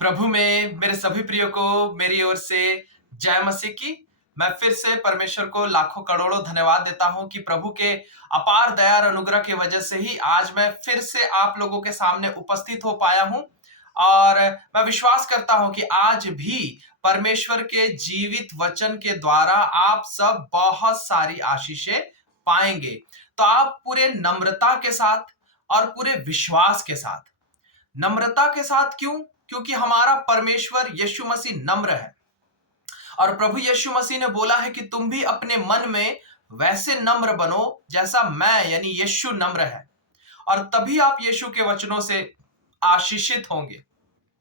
प्रभु में मेरे सभी प्रियो को मेरी ओर से जय मसीह की। मैं फिर से परमेश्वर को लाखों करोड़ों धन्यवाद देता हूं कि प्रभु के अपार दया और अनुग्रह की वजह से ही आज मैं फिर से आप लोगों के सामने उपस्थित हो पाया हूं। और मैं विश्वास करता हूं कि आज भी परमेश्वर के जीवित वचन के द्वारा आप सब बहुत सारी आशीषें पाएंगे। तो आप पूरे नम्रता के साथ और पूरे विश्वास के साथ, नम्रता के साथ क्यों? क्योंकि हमारा परमेश्वर यीशु मसीह नम्र है और प्रभु यीशु मसीह ने बोला है कि तुम भी अपने मन में वैसे नम्र बनो जैसा मैं यानी यीशु नम्र है, और तभी आप यीशु के वचनों से आशीषित होंगे।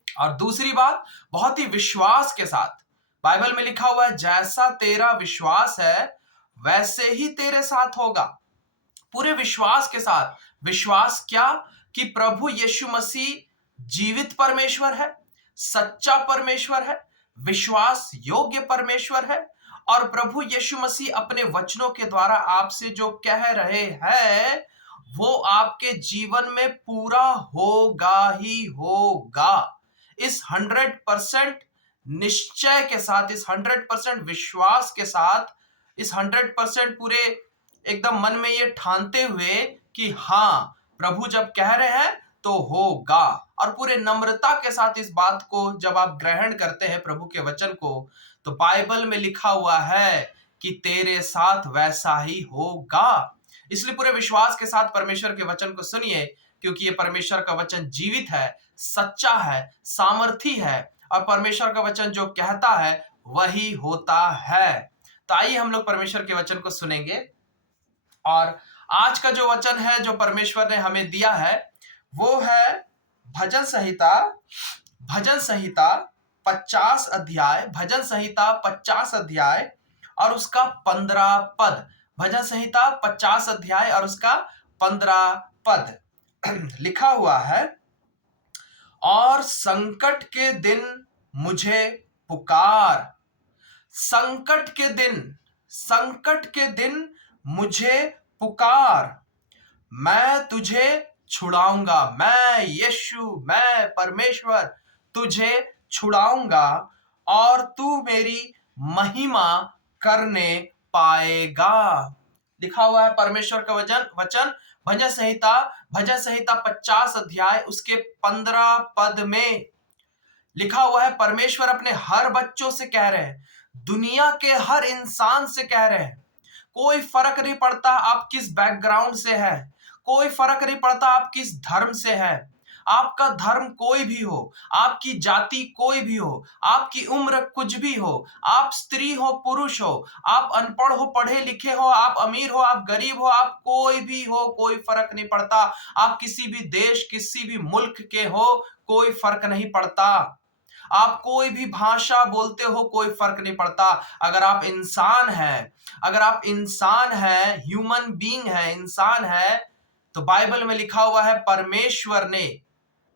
और दूसरी बात, बहुत ही विश्वास के साथ, बाइबल में लिखा हुआ है जैसा तेरा विश्वास है वैसे ही तेरे साथ होगा। पूरे विश्वास के साथ। विश्वास क्या? कि प्रभु यीशु मसीह जीवित परमेश्वर है, सच्चा परमेश्वर है, विश्वास योग्य परमेश्वर है, और प्रभु यीशु मसीह अपने वचनों के द्वारा आपसे जो कह रहे हैं वो आपके जीवन में पूरा होगा ही होगा। इस 100% निश्चय के साथ, इस 100% विश्वास के साथ, इस 100% पूरे एकदम मन में ये ठानते हुए कि हाँ, प्रभु जब कह रहे हैं तो होगा। और पूरे नम्रता के साथ इस बात को जब आप ग्रहण करते हैं प्रभु के वचन को, तो बाइबल में लिखा हुआ है कि तेरे साथ वैसा ही होगा। इसलिए पूरे विश्वास के साथ परमेश्वर के वचन को सुनिए, क्योंकि ये परमेश्वर का वचन जीवित है, सच्चा है, सामर्थी है, और परमेश्वर का वचन जो कहता है वही होता है। तो आइए हम लोग परमेश्वर के वचन को सुनेंगे। और आज का जो वचन है जो परमेश्वर ने हमें दिया है वो है भजन संहिता, भजन संहिता 50 अध्याय, भजन संहिता 50 अध्याय और उसका 15 पद। भजन संहिता 50 अध्याय और उसका 15 पद लिखा हुआ है, और संकट के दिन मुझे पुकार, संकट के दिन, संकट के दिन मुझे पुकार, मैं तुझे छुड़ाऊंगा। मैं यीशु, मैं परमेश्वर तुझे छुड़ाऊंगा और तू मेरी महिमा करने पाएगा। लिखा हुआ है परमेश्वर का वचन भजन संहिता 50 अध्याय उसके 15 पद में लिखा हुआ है। परमेश्वर अपने हर बच्चों से कह रहे हैं, दुनिया के हर इंसान से कह रहे हैं, कोई फर्क नहीं पड़ता आप किस बैकग्राउंड से है, कोई फर्क नहीं पड़ता आप किस धर्म से है, आपका धर्म कोई भी हो, आपकी जाति कोई भी हो, आपकी उम्र कुछ भी हो, आप स्त्री हो पुरुष हो, आप अनपढ़ हो पढ़े लिखे हो, आप अमीर हो आप गरीब हो, आप कोई भी हो, कोई फर्क नहीं पड़ता, आप किसी भी देश किसी भी मुल्क के हो, कोई फर्क नहीं पड़ता, आप कोई भी भाषा बोलते हो, कोई फर्क नहीं पड़ता। अगर आप इंसान हैं, अगर आप इंसान हैं, ह्यूमन बीइंग है, इंसान है, तो बाइबल में लिखा हुआ है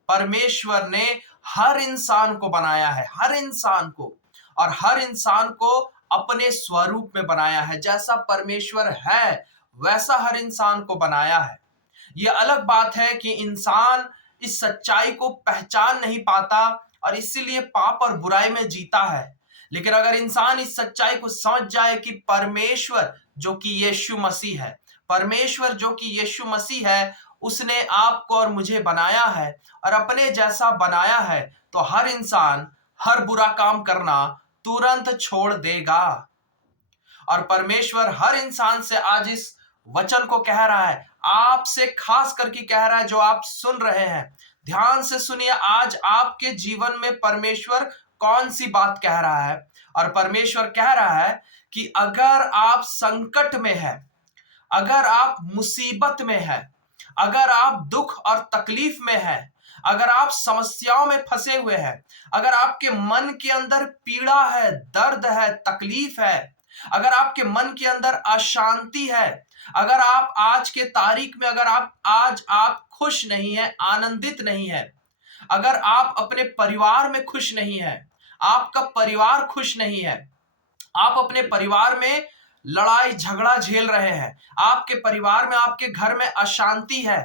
परमेश्वर ने हर इंसान को बनाया है, हर इंसान को, और हर इंसान को अपने स्वरूप में बनाया है। जैसा परमेश्वर है वैसा हर इंसान को बनाया है। यह अलग बात है कि इंसान इस सच्चाई को पहचान नहीं पाता और इसीलिए पाप और बुराई में जीता है। लेकिन अगर इंसान इस सच्चाई को समझ जाए कि परमेश्वर जो कि यीशु मसीह है, परमेश्वर जो कि यीशु मसीह है, उसने आपको और मुझे बनाया है और अपने जैसा बनाया है, तो हर इंसान हर बुरा काम करना तुरंत छोड़ देगा। और परमेश्वर हर इंसान से आज इस वचन को कह रहा है, आपसे खास करके कह रहा है जो आप सुन रहे हैं। ध्यान से सुनिए, आज आपके जीवन में परमेश्वर कौन सी बात कह रहा है। और परमेश्वर कह रहा है कि अगर आप संकट में हैं, अगर आप मुसीबत में हैं, अगर आप दुख और तकलीफ में हैं, अगर आप समस्याओं में फंसे हुए हैं, अगर आपके मन के अंदर पीड़ा है, दर्द है, तकलीफ है, अगर आपके मन के अंदर अशांति है, अगर आप आज के तारीख में, अगर आप खुश नहीं है, आनंदित नहीं है, अगर आप अपने परिवार में खुश नहीं है, आपका परिवार खुश नहीं है, आप अपने परिवार में लड़ाई झगड़ा झेल रहे हैं, आपके परिवार में, आपके घर में अशांति है,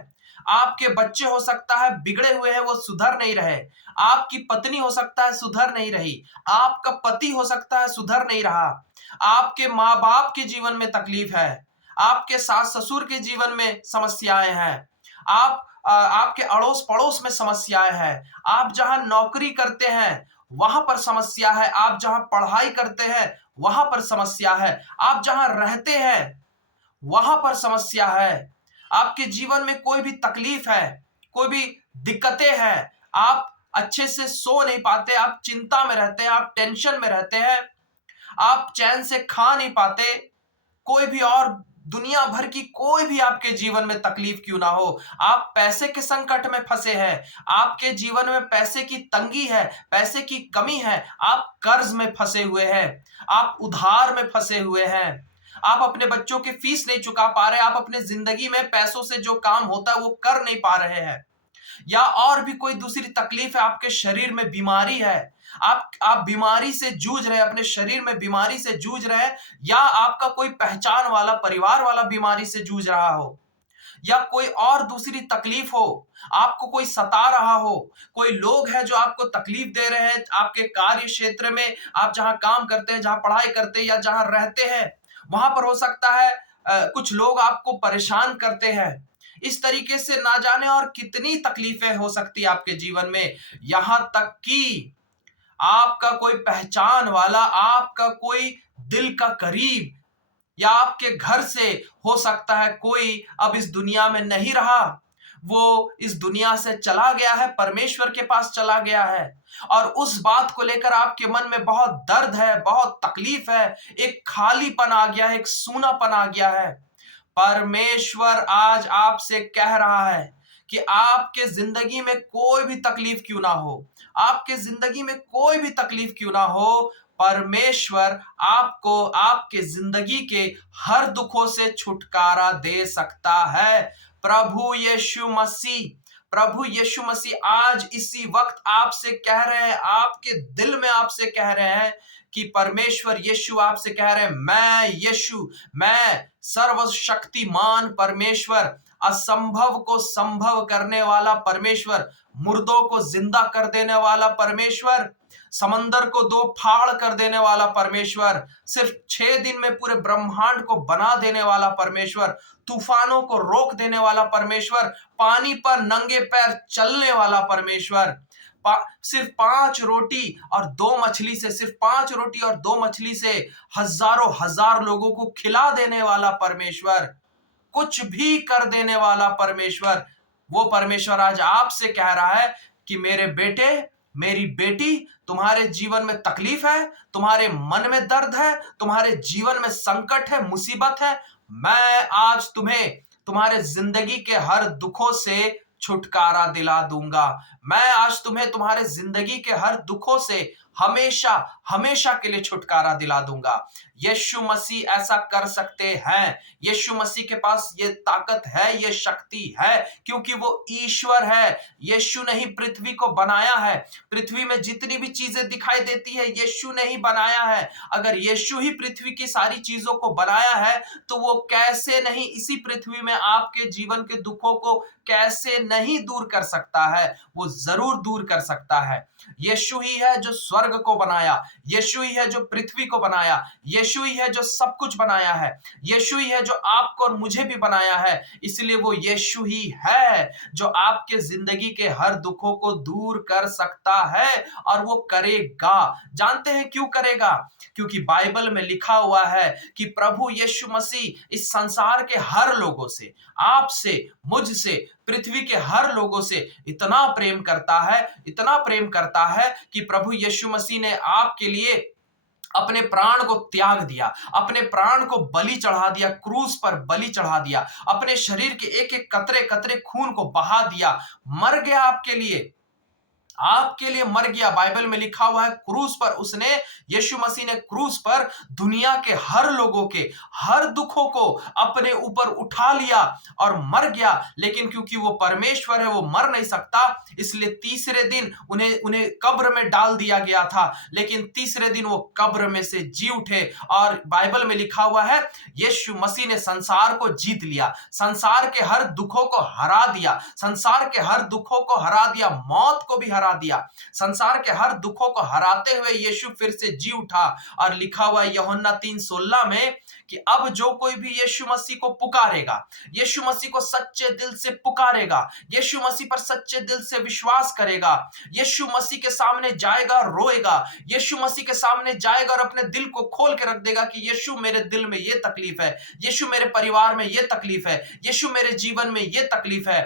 आपके बच्चे हो सकता है बिगड़े हुए हैं, वो सुधर नहीं रहे। आपकी पत्नी हो सकता है सुधर नहीं रही। आपका पति हो सकता है सुधर नहीं रहा। आपके माँ बाप के जीवन में तकलीफ है। आपके सास ससुर के जीवन में समस्याएं हैं। आपके अड़ोस पड़ोस में समस्याएं हैं। आप जहां नौकरी करते हैं वहां पर समस्या है। आप जहां पढ़ाई करते हैं वहां पर समस्या है। आप जहां रहते हैं वहां पर समस्या है। आपके जीवन में कोई भी तकलीफ है, कोई भी दिक्कतें हैं। आप अच्छे से सो नहीं पाते, आप चिंता में रहते हैं, आप टेंशन में रहते हैं, आप चैन से खा नहीं पाते। कोई भी और दुनिया भर की कोई भी आपके जीवन में तकलीफ क्यों ना हो, आप पैसे के संकट में फंसे हैं, आपके जीवन में पैसे की तंगी है, पैसे की कमी है, आप कर्ज में फंसे हुए हैं, आप उधार में फंसे हुए हैं, आप अपने बच्चों की फीस नहीं चुका पा रहे, आप अपने जिंदगी में पैसों से जो काम होता है वो कर नहीं पा रहे हैं, या और भी कोई दूसरी तकलीफ है, आपके शरीर में बीमारी है, आप बीमारी से जूझ रहे हैं, अपने शरीर में बीमारी से जूझ रहे हैं, या आपका कोई पहचान वाला परिवार वाला बीमारी से जूझ रहा हो, या कोई और दूसरी तकलीफ हो, आपको कोई सता रहा हो, कोई लोग हैं जो आपको तकलीफ दे रहे हैं आपके कार्य क्षेत्र में, आप जहां काम करते हैं, जहां पढ़ाई करते हैं या जहां रहते हैं, वहां पर हो सकता है कुछ लोग आपको परेशान करते हैं। इस तरीके से ना जाने और कितनी तकलीफें हो सकती है आपके जीवन में, यहां तक कि आपका कोई पहचान वाला, आपका कोई दिल का करीब, या आपके घर से हो सकता है कोई अब इस दुनिया में नहीं रहा, वो इस दुनिया से चला गया है, परमेश्वर के पास चला गया है, और उस बात को लेकर आपके मन में बहुत दर्द है, बहुत तकलीफ है, एक खालीपन आ गया है, एक सूनापन आ गया है। परमेश्वर आज आपसे कह रहा है कि आपके जिंदगी में कोई भी तकलीफ क्यों ना हो, आपके जिंदगी में कोई भी तकलीफ क्यों ना हो, परमेश्वर आपको आपके जिंदगी के हर दुखों से छुटकारा दे सकता है। प्रभु यीशु मसीह आज इसी वक्त आपसे कह रहे हैं, आपके दिल में आपसे कह रहे हैं कि परमेश्वर यीशु आपसे कह रहे हैं, मैं यीशु, मैं सर्वशक्तिमान परमेश्वर, असंभव को संभव करने वाला परमेश्वर, मुर्दों को जिंदा कर देने वाला परमेश्वर, समंदर को दो फाड़ कर देने वाला परमेश्वर, सिर्फ 6 दिन में पूरे ब्रह्मांड को बना देने वाला परमेश्वर, तूफानों को रोक देने वाला परमेश्वर, पानी पर नंगे पैर चलने वाला परमेश्वर, सिर्फ 5 रोटी और 2 मछली से, सिर्फ 5 रोटी और 2 मछली से हजारों हजार लोगों को खिला देने वाला परमेश्वर, कुछ भी कर देने वाला परमेश्वर, वो परमेश्वर आज आपसे कह रहा है कि मेरे बेटे, मेरी बेटी, तुम्हारे जीवन में तकलीफ है, तुम्हारे मन में दर्द है, तुम्हारे जीवन में संकट है, मुसीबत है, मैं आज तुम्हें तुम्हारे जिंदगी के हर दुखों से छुटकारा दिला दूंगा। मैं आज तुम्हें तुम्हारे जिंदगी के हर दुखों से हमेशा हमेशा के लिए छुटकारा दिला दूंगा। यीशु मसीह ऐसा कर सकते हैं। यीशु मसीह के पास ये ताकत है, ये शक्ति है, क्योंकि वो ईश्वर है। यीशु ने ही पृथ्वी को बनाया है। पृथ्वी में जितनी भी चीजें दिखाई देती है यीशु ने ही बनाया है। अगर यीशु ही पृथ्वी की सारी चीजों को बनाया है तो वो कैसे नहीं इसी पृथ्वी में आपके जीवन के दुखों को कैसे नहीं दूर कर सकता है? वो जरूर दूर कर सकता है। यीशु ही है जो स्वर्ग को बनाया, यीशु ही है जो पृथ्वी को बनाया, यीशु ही है जो सब कुछ बनाया है, यीशु ही है जो आपको और मुझे भी बनाया है। इसलिए वो यीशु ही है जो आपके जिंदगी के हर दुखों को दूर कर सकता है, और वो करेगा। जानते हैं क्यों करेगा? क्योंकि बाइबल में लिखा हुआ है कि प्रभु यीशु मसीह इस संसार के हर लोगों से, आपसे, मुझसे, पृथ्वी के हर लोगों से इतना प्रेम करता है, इतना प्रेम करता है कि प्रभु यीशु मसीह ने आपके लिए अपने प्राण को त्याग दिया, अपने प्राण को बलि चढ़ा दिया, क्रूस पर बलि चढ़ा दिया, अपने शरीर के एक एक कतरे कतरे खून को बहा दिया, मर गया आपके लिए, आपके लिए मर गया। बाइबल में लिखा हुआ है क्रूस पर उसने, यीशु मसीह ने क्रूस पर दुनिया के हर लोगों के हर दुखों को अपने ऊपर उठा लिया और मर गया। लेकिन क्योंकि वो परमेश्वर है, वो मर नहीं सकता, इसलिए तीसरे दिन उन्हें उन्हें कब्र में डाल दिया गया था। लेकिन तीसरे दिन वो कब्र में से जी उठे और बाइबल में लिखा हुआ है यीशु मसीह ने संसार को जीत लिया, संसार के हर दुखों को हरा दिया, संसार के हर दुखों को हरा दिया, मौत को भी हरा दिया। संसार के हर दुखों को हराते हुए यीशु फिर से जी उठा। और लिखा हुआ है यूहन्ना 3:16 में कि अब जो कोई भी यीशु मसीह को पुकारेगा, यीशु मसीह को सच्चे दिल से पुकारेगा, यीशु मसीह पर सच्चे दिल से विश्वास करेगा, यीशु मसीह के सामने जाएगा, रोएगा, यीशु मसीह के सामने जाएगा और अपने दिल को खोल के रख देगा कि यीशु मेरे दिल में ये तकलीफ है, यीशु मेरे परिवार में ये तकलीफ है, यीशु मेरे जीवन में ये तकलीफ है।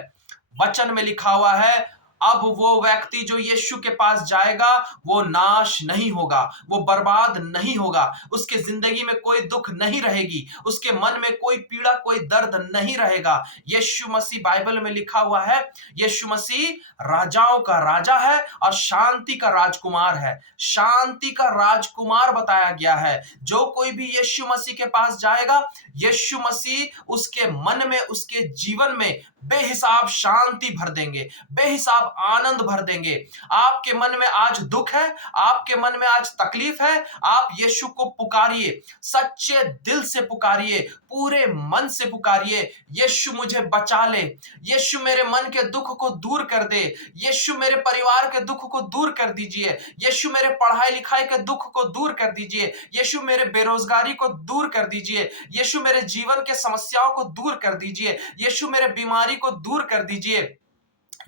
वचन में लिखा हुआ है अब वो व्यक्ति जो यीशु के पास जाएगा वो नाश नहीं होगा, वो बर्बाद नहीं होगा, उसके जिंदगी में कोई दुख नहीं रहेगी, उसके मन में कोई पीड़ा, कोई दर्द नहीं रहेगा। यीशु मसीह, बाइबल में लिखा हुआ है यीशु मसीह राजाओं का राजा है और शांति का राजकुमार है। शांति का राजकुमार बताया गया है। जो कोई भी यीशु मसीह के पास जाएगा, यीशु मसीह उसके मन में, उसके जीवन में बेहिसाब शांति भर देंगे, बेहिसाब आनंद भर देंगे। आपके मन में आज दुख है, आपके मन में आज तकलीफ है, आप यीशु को पुकारिए, सच्चे दिल से पुकारिए, पूरे मन से पुकारिए, यीशु मुझे बचा ले, यीशु मेरे मन के दुख को दूर कर दे, यीशु मेरे परिवार के दुख को दूर कर दीजिए, यीशु मेरे पढ़ाई लिखाई के दुख को दूर कर दीजिए, यीशु मेरे बेरोजगारी को दूर कर दीजिए, यीशु मेरे जीवन के समस्याओं को दूर कर दीजिए, यीशु मेरे बीमारी को दूर कर दीजिए।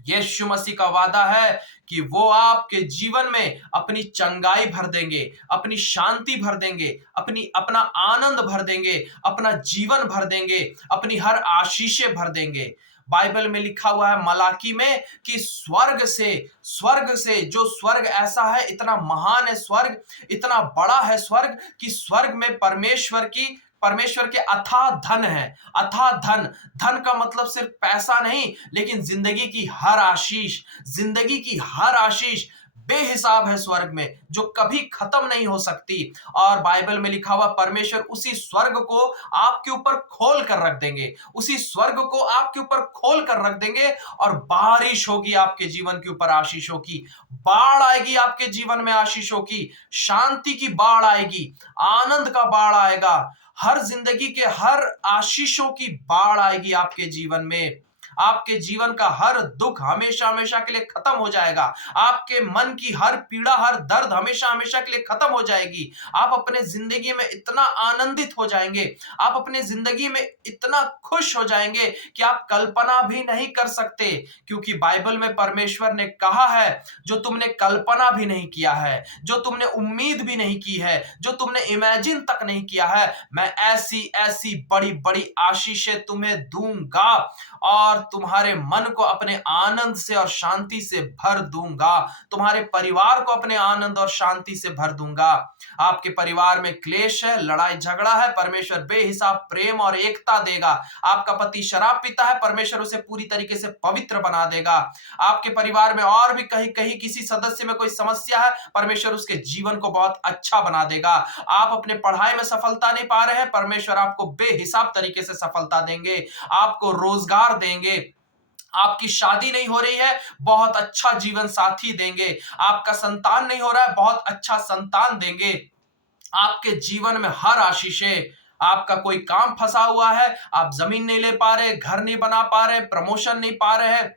यीशु मसीह का वादा है कि वो आपके जीवन में अपनी चंगाई भर देंगे, अपनी शांति भर देंगे, अपना आनंद भर देंगे, अपना जीवन भर देंगे, अपनी हर आशीषें भर देंगे। बाइबल में लिखा हुआ है मलाकी में कि स्वर्ग से जो स्वर्ग ऐसा है, इतना महान है स्वर्ग, इतना बड़ा है स्वर्ग कि स्वर्ग में परमेश्वर के अथाह धन है। अथाह धन, धन का मतलब सिर्फ पैसा नहीं, लेकिन जिंदगी की हर आशीष, जिंदगी की हर आशीष बेहिसाब है स्वर्ग में, जो कभी खत्म नहीं हो सकती। और बाइबल में लिखा हुआ परमेश्वर उसी स्वर्ग को आपके ऊपर खोल कर रख देंगे, उसी स्वर्ग को आपके ऊपर खोल कर रख देंगे और बारिश होगी आपके जीवन के ऊपर आशीषों की, बाढ़ आएगी आपके जीवन में आशीषों की, शांति की बाढ़ आएगी, आनंद का बाढ़ आएगा, हर जिंदगी के हर आशीषों की बाढ़ आएगी आपके जीवन में। आपके जीवन का हर दुख हमेशा हमेशा के लिए खत्म हो जाएगा। आपके मन की हर पीड़ा, हर दर्द हमेशा हमेशा के लिए खत्म हो जाएगी। आप अपने जिंदगी में इतना आनंदित हो जाएंगे, आप अपने जिंदगी में इतना खुश हो जाएंगे कि आप कल्पना भी नहीं कर सकते। क्योंकि बाइबल में परमेश्वर ने कहा है जो तुमने कल्पना भी नहीं किया है, जो तुमने उम्मीद भी नहीं की है, जो तुमने इमेजिन तक नहीं किया है, मैं ऐसी ऐसी बड़ी बड़ी आशीषें तुम्हें दूंगा और तुम्हारे मन को अपने आनंद से और शांति से भर दूंगा, तुम्हारे परिवार को अपने आनंद और शांति से भर दूंगा। आपके परिवार में क्लेश है, लड़ाई झगड़ा है, परमेश्वर बेहिसाब प्रेम और एकता देगा। आपका पति शराब पीता है, परमेश्वर उसे पूरी तरीके से पवित्र बना देगा। आपके परिवार में और भी कहीं कहीं किसी सदस्य में कोई समस्या है, परमेश्वर उसके जीवन को बहुत अच्छा बना देगा। आप अपने पढ़ाई में सफलता नहीं पा रहे हैं, परमेश्वर आपको बेहिसाब तरीके से सफलता देंगे, आपको रोजगार देंगे। आपकी शादी नहीं हो रही है, बहुत अच्छा जीवन साथी देंगे। आपका संतान नहीं हो रहा है, बहुत अच्छा संतान देंगे। आपके जीवन में हर आशीषें, आपका कोई काम फंसा हुआ है, आप जमीन नहीं ले पा रहे, घर नहीं बना पा रहे, प्रमोशन नहीं पा रहे हैं,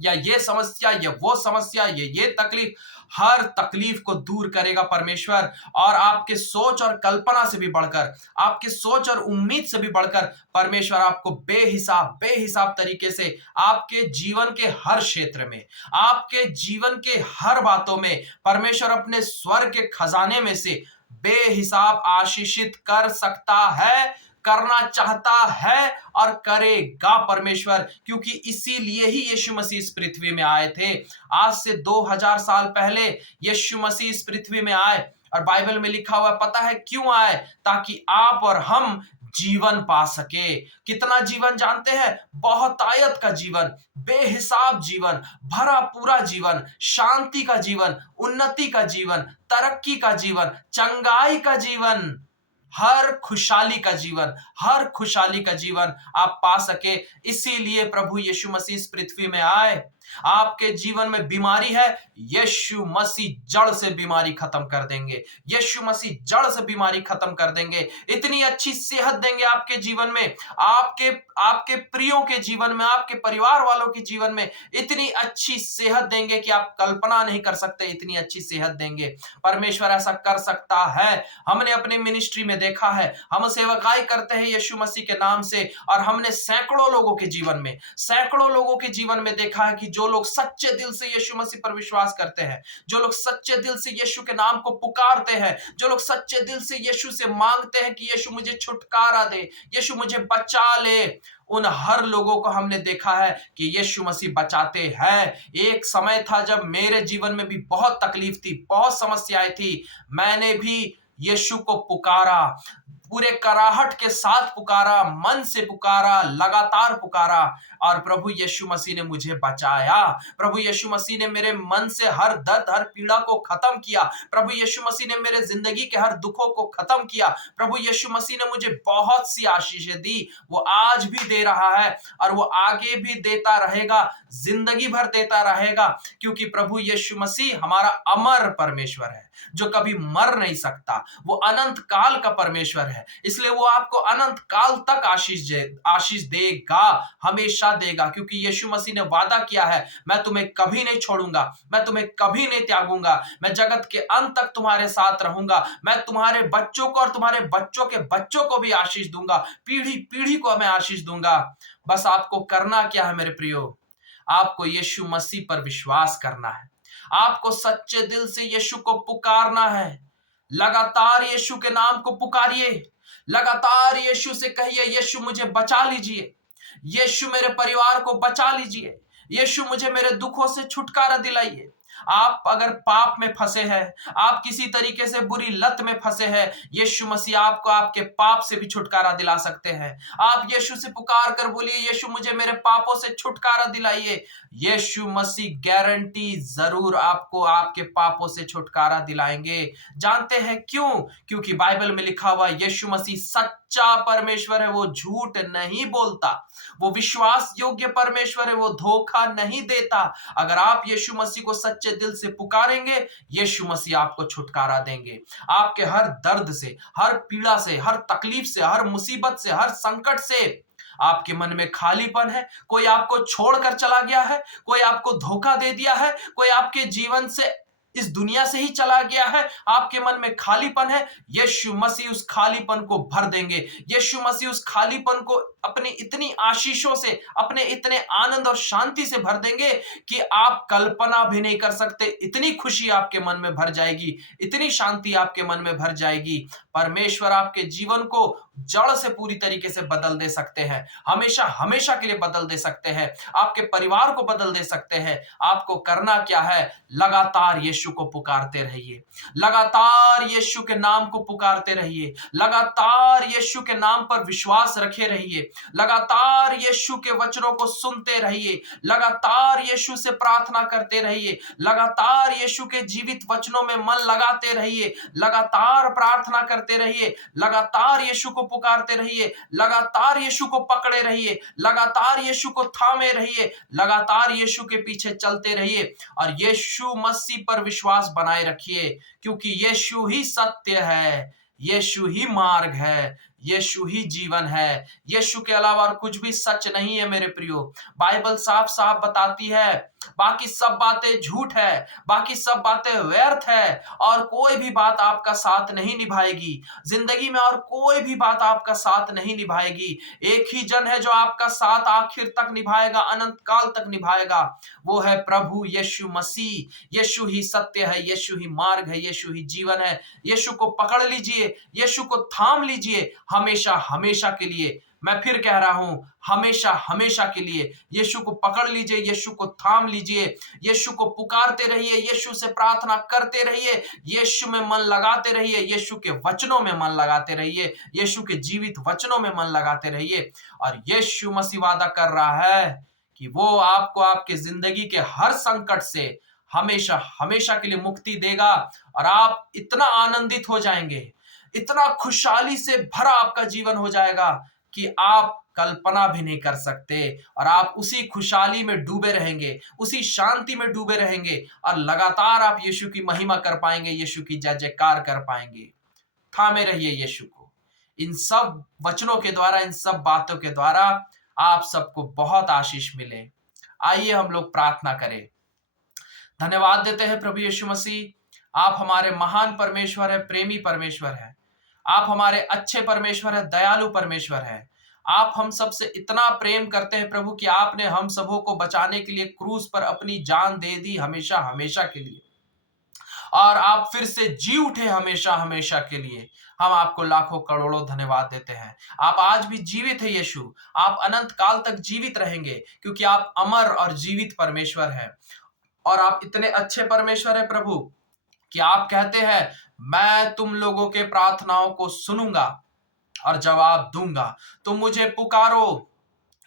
या ये समस्या, या वो समस्या, ये तकलीफ, हर तकलीफ को दूर करेगा परमेश्वर। और आपके सोच और कल्पना से भी बढ़कर, आपके सोच और उम्मीद से भी बढ़कर परमेश्वर आपको बेहिसाब बेहिसाब तरीके से आपके जीवन के हर क्षेत्र में, आपके जीवन के हर बातों में परमेश्वर अपने स्वर्ग के खजाने में से बेहिसाब आशीषित कर सकता है, करना चाहता है और करेगा परमेश्वर। क्योंकि इसीलिए ही यीशु मसीह इस पृथ्वी में आए थे। आज से 2000 साल पहले यीशु मसीह इस पृथ्वी में आए और बाइबल में लिखा हुआ पता है क्यों आए? ताकि आप और हम जीवन पा सके। कितना जीवन जानते हैं? बहुतायत का जीवन, बेहिसाब जीवन, भरा पूरा जीवन, शांति का जीवन, उन्नति का जीवन, तरक्की का जीवन, चंगाई का जीवन, हर खुशहाली का जीवन, हर खुशहाली का जीवन आप पा सके। इसीलिए प्रभु यीशु मसीह इस पृथ्वी में आए। आपके जीवन में बीमारी है, यीशु मसीह जड़ से बीमारी खत्म कर देंगे। यीशु मसीह जड़ से बीमारी खत्म कर देंगे। इतनी अच्छी सेहत देंगे आपके जीवन में, आपके आपके प्रियों के जीवन में, आपके परिवार वालों के जीवन में इतनी अच्छी सेहत देंगे कि आप कल्पना नहीं कर सकते। इतनी अच्छी सेहत देंगे। परमेश्वर ऐसा कर सकता है। हमने अपने मिनिस्ट्री में देखा है, हम सेवकाई करते हैं यीशु मसीह के नाम से, और हमने सैकड़ों लोगों के जीवन में देखा है कि जो लोग सच्चे दिल से यीशु मसीह पर विश्वास करते हैं, जो लोग सच्चे दिल से यीशु के नाम को पुकारते हैं, जो लोग सच्चे दिल से यीशु से मांगते हैं कि यीशु मुझे छुटकारा दे, यीशु मुझे बचा ले, उन हर लोगों को हमने देखा है कि यीशु मसीह बचाते हैं। एक समय था जब मेरे जीवन में भी बहुत तकलीफ थी, बहुत समस्याएं थी। मैंने भी यीशु को पुकारा, पूरे कराहट के साथ पुकारा, मन से पुकारा, लगातार पुकारा, और प्रभु यीशु मसीह ने मुझे बचाया। प्रभु यीशु मसीह ने मेरे मन से हर दर्द, हर पीड़ा को खत्म किया। प्रभु यीशु मसीह ने मेरे जिंदगी के हर दुखों को खत्म किया। प्रभु यीशु मसीह ने मुझे बहुत सी आशीषें दी। वो आज भी दे रहा है और वो आगे भी देता रहेगा, जिंदगी भर देता रहेगा, क्योंकि प्रभु यीशु मसीह हमारा अमर परमेश्वर है जो कभी मर नहीं सकता। वो अनंत काल का परमेश्वर है, इसलिए वो आपको अनंत काल तक आशीष देगा, हमेशा देगा, क्योंकि यीशु मसीह ने वादा किया है, मैं तुम्हें कभी नहीं छोड़ूंगा, मैं तुम्हें कभी नहीं त्यागूंगा, मैं जगत के अंत तक तुम्हारे साथ रहूंगा, मैं तुम्हारे बच्चों को और तुम्हारे बच्चों के बच्चों को भी आशीष दूंगा, पीढ़ी पीढ़ी को मैं आशीष दूंगा। बस आपको करना क्या है मेरे प्रियो? आपको यीशु मसीह पर विश्वास करना है। आपको सच्चे दिल से यीशु को पुकारना है। लगातार यीशु के नाम को पुकारिए, लगातार यीशु से कहिए, यीशु मुझे बचा लीजिए, यीशु मेरे परिवार को बचा लीजिए, यीशु मुझे मेरे दुखों से छुटकारा दिलाइए। आप अगर पाप में फंसे हैं, आप किसी तरीके से बुरी लत में फंसे हैं, यीशु मसीह आपको आपके पाप से भी छुटकारा दिला सकते हैं। आप यीशु से पुकार कर बोलिए, यीशु मुझे मेरे पापों से छुटकारा दिलाइए। यीशु मसीह गारंटी जरूर आपको आपके पापों से छुटकारा दिलाएंगे। जानते हैं क्यों? क्योंकि बाइबल में लिखा हुआ यीशु मसीह सच्चा परमेश्वर है, वो झूठ नहीं बोलता, वो विश्वास योग्य परमेश्वर है, वो धोखा नहीं देता। अगर आप यीशु मसीह को सच्चे दिल से पुकारेंगे, यीशु मसीह आपको छुटकारा देंगे। आपके हर दर्द से, हर पीड़ा से, हर तकलीफ से, हर मुसीबत से, हर संकट से। आपके मन में खालीपन है, कोई आपको छोड़कर चला गया है, कोई आपको धोखा दे दिया है, कोई आपके जीवन से, इस दुनिया से ही चला गया है, आपके मन में खालीपन है, यीशु मसीह उस खालीपन को भर देंगे। यीशु मसीह उस खालीपन को अपनी इतनी आशीषों से, अपने इतने आनंद और शांति से भर देंगे कि आप कल्पना भी नहीं कर सकते। इतनी खुशी आपके मन में भर जाएगी, इतनी शांति आपके मन में भर जाएगी। परमेश्वर आपके जीवन को जड़ से पूरी तरीके से बदल दे सकते हैं, हमेशा हमेशा के लिए बदल दे सकते हैं, आपके परिवार को बदल दे सकते हैं। आपको करना क्या है? लगातार यीशु को पुकारते रहिए, लगातार यीशु के नाम को पुकारते रहिए, लगातार यीशु के नाम पर विश्वास रखे रहिए, लगातार यीशु के वचनों को सुनते रहिए, लगातार यीशु से प्रार्थना करते रहिए, लगातार यीशु के जीवित वचनों में मन लगाते रहिए, लगातार प्रार्थना करते रहिए, लगातार यीशु को पुकारते रहिए, लगातार यीशु को पकड़े रहिए, लगातार यीशु को थामे रहिए, लगातार यीशु के पीछे चलते रहिए और यीशु मसीह पर विश्वास बनाए रखिए, क्योंकि यीशु ही सत्य है, यीशु ही मार्ग है, यीशु ही जीवन है। यीशु के अलावा और कुछ भी सच नहीं है मेरे प्रियो। बाइबल साफ साफ बताती है, बाकी सब बातें झूठ है, बाकी सब बातें व्यर्थ है, और कोई भी बात आपका साथ नहीं निभाएगी जिंदगी में, और कोई भी बात आपका साथ नहीं निभाएगी। एक ही जन है जो आपका साथ आखिर तक निभाएगा, अनंत काल तक निभाएगा, वो है प्रभु यीशु मसीह। यीशु ही सत्य है, यीशु ही मार्ग है, यीशु ही जीवन है। यीशु को पकड़ लीजिए, यीशु को थाम लीजिए, हमेशा हमेशा के लिए मैं फिर कह रहा हूं, हमेशा हमेशा के लिए यीशु को पकड़ लीजिए, यीशु को थाम लीजिए, यीशु को पुकारते रहिए, यीशु से प्रार्थना करते रहिए, यीशु में मन लगाते रहिए, यीशु के वचनों में मन लगाते रहिए, यीशु के जीवित वचनों में मन लगाते रहिए। और यीशु मसीह वादा कर रहा है कि वो आपको आपके जिंदगी के हर संकट से हमेशा हमेशा के लिए मुक्ति देगा, और आप इतना आनंदित हो जाएंगे, इतना खुशहाली से भरा आपका जीवन हो जाएगा कि आप कल्पना भी नहीं कर सकते। और आप उसी खुशहाली में डूबे रहेंगे, उसी शांति में डूबे रहेंगे, और लगातार आप यीशु की महिमा कर पाएंगे, यीशु की जय जयकार कर पाएंगे। थामे रहिए यीशु को। इन सब वचनों के द्वारा, इन सब बातों के द्वारा आप सबको बहुत आशीष मिले। आइए हम लोग प्रार्थना करें। धन्यवाद देते हैं प्रभु यीशु मसीह, आप हमारे महान परमेश्वर है, प्रेमी परमेश्वर है। आप हमारे अच्छे परमेश्वर है, दयालु परमेश्वर है। आप हम सबसे इतना प्रेम करते हैं प्रभु कि आपने हम सबों को बचाने के लिए क्रूस पर अपनी जान दे दी, हमेशा हमेशा के लिए। और आप फिर से जी उठे हमेशा हमेशा के लिए। हम आपको लाखों करोड़ों धन्यवाद देते हैं। आप आज भी जीवित है यीशु, आप अनंत काल तक जीवित रहेंगे, क्योंकि आप अमर और जीवित परमेश्वर हैं। और आप इतने अच्छे परमेश्वर है प्रभु कि आप कहते हैं, मैं तुम लोगों के प्रार्थनाओं को सुनूंगा और जवाब दूंगा। तुम मुझे पुकारो,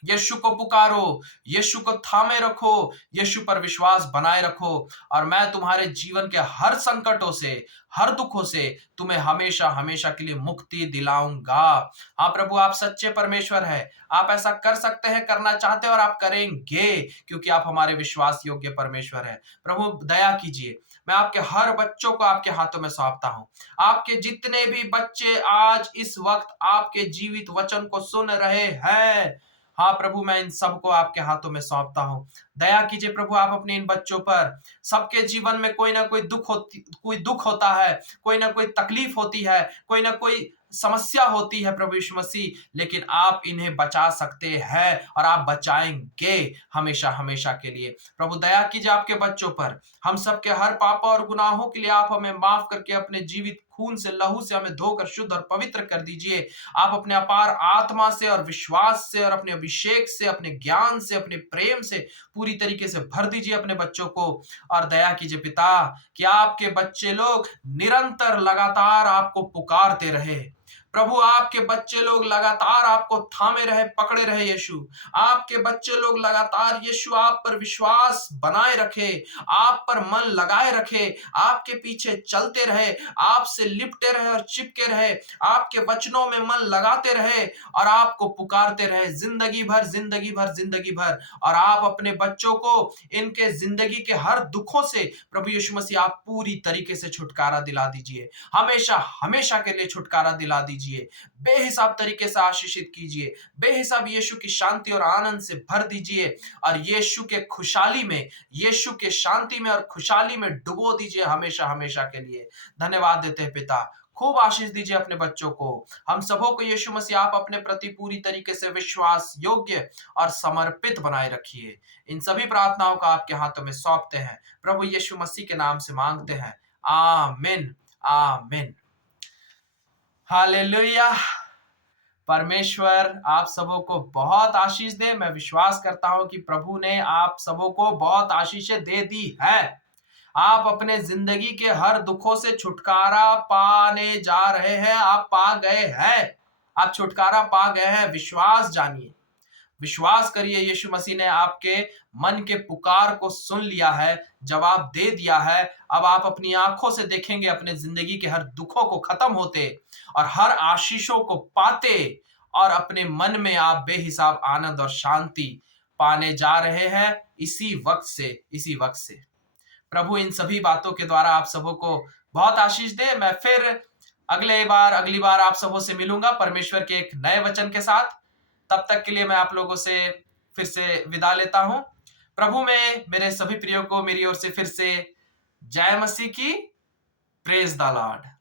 यीशु को पुकारो, यीशु को थामे रखो, यीशु पर विश्वास बनाए रखो, और मैं तुम्हारे जीवन के हर संकटों से, हर दुखों से तुम्हें हमेशा हमेशा के लिए मुक्ति दिलाऊंगा। हाँ प्रभु, आप सच्चे परमेश्वर है। आप ऐसा कर सकते हैं, करना चाहते हैं, और आप करेंगे, क्योंकि आप हमारे विश्वास योग्य परमेश्वर है। प्रभु दया कीजिए, मैं आपके हर बच्चों को आपके हाथों में सौंपता हूं। आपके जितने भी बच्चे आज इस वक्त आपके जीवित वचन को सुन रहे हैं, हाँ प्रभु, मैं इन सबको आपके हाथों में सौंपता हूँ। दया कीजिए प्रभु, आप अपने इन बच्चों पर। सबके जीवन में कोई ना कोई दुख होता है, कोई ना कोई तकलीफ होती है, कोई ना कोई समस्या होती है प्रभु यीशु मसीह, लेकिन आप इन्हें बचा सकते हैं, और आप बचाएंगे हमेशा हमेशा के लिए। प्रभु दया कीजिए आपके बच्चों पर। हम सबके हर पापों और गुनाहों के लिए आप हमें माफ करके अपने जीवित खून से, लहू से हमें धोकर शुद्ध और पवित्र कर दीजिए। आप अपने अपार आत्मा से और विश्वास से और अपने अभिषेक से, अपने ज्ञान से, अपने प्रेम से पूरी तरीके से भर दीजिए अपने बच्चों को। और दया कीजिए पिता कि आपके बच्चे लोग निरंतर लगातार आपको पुकारते रहे। प्रभु आपके बच्चे लोग लगातार आपको थामे रहे, पकड़े रहे यीशु। आपके बच्चे लोग लगातार यीशु आप पर विश्वास बनाए रखे, आप पर मन लगाए रखे, आपके पीछे चलते रहे, आपसे लिपटे रहे और चिपके रहे, आपके वचनों में मन लगाते रहे, और आपको पुकारते रहे जिंदगी भर जिंदगी भर जिंदगी भर। और आप अपने बच्चों को इनके जिंदगी के हर दुखों से प्रभु यीशु मसीह आप पूरी तरीके से छुटकारा दिला दीजिए, हमेशा हमेशा के लिए छुटकारा दिला दीजिए। बेहिसाब तरीके से आशीषित कीजिए, बेहिसाब यीशु की शांति और आनंद से भर दीजिए, और यीशु के खुशहाली में, यीशु के शांति में और खुशहाली में डुबो दीजिए हमेशा हमेशा के लिए। धन्यवाद देते हैं पिता, खूब आशीष दीजिए अपने बच्चों को। हम सबों को यीशु मसीह आप अपने प्रति पूरी तरीके से विश्वास योग्य और समर्पित बनाए रखिए। इन सभी प्रार्थनाओं का आपके हाथों में सौंपते हैं, प्रभु यीशु मसीह के नाम से मांगते हैं, आमीन आमीन। हालेलुया। परमेश्वर आप सबों को बहुत आशीष दे। मैं विश्वास करता हूं कि प्रभु ने आप सबों को बहुत आशीषें दे दी है। आप अपने जिंदगी के हर दुखों से छुटकारा पाने जा रहे हैं, आप पा गए हैं, आप छुटकारा पा गए हैं। विश्वास जानिए, विश्वास करिए, यीशु मसीह ने आपके मन के पुकार को सुन लिया है, जवाब दे दिया है। अब आप अपनी आंखों से देखेंगे अपने जिंदगी के हर दुखों को खत्म होते और हर आशीषों को पाते, और अपने मन में आप बेहिसाब आनंद और शांति पाने जा रहे हैं इसी वक्त से, इसी वक्त से। प्रभु इन सभी बातों के द्वारा आप सबों को बहुत आशीष दे। मैं फिर अगली बार आप सबों से मिलूंगा परमेश्वर के एक नए वचन के साथ। तब तक के लिए मैं आप लोगों से फिर से विदा लेता हूं। प्रभु में मेरे सभी प्रियो को मेरी ओर से फिर से जय मसीह की। Praise the Lord.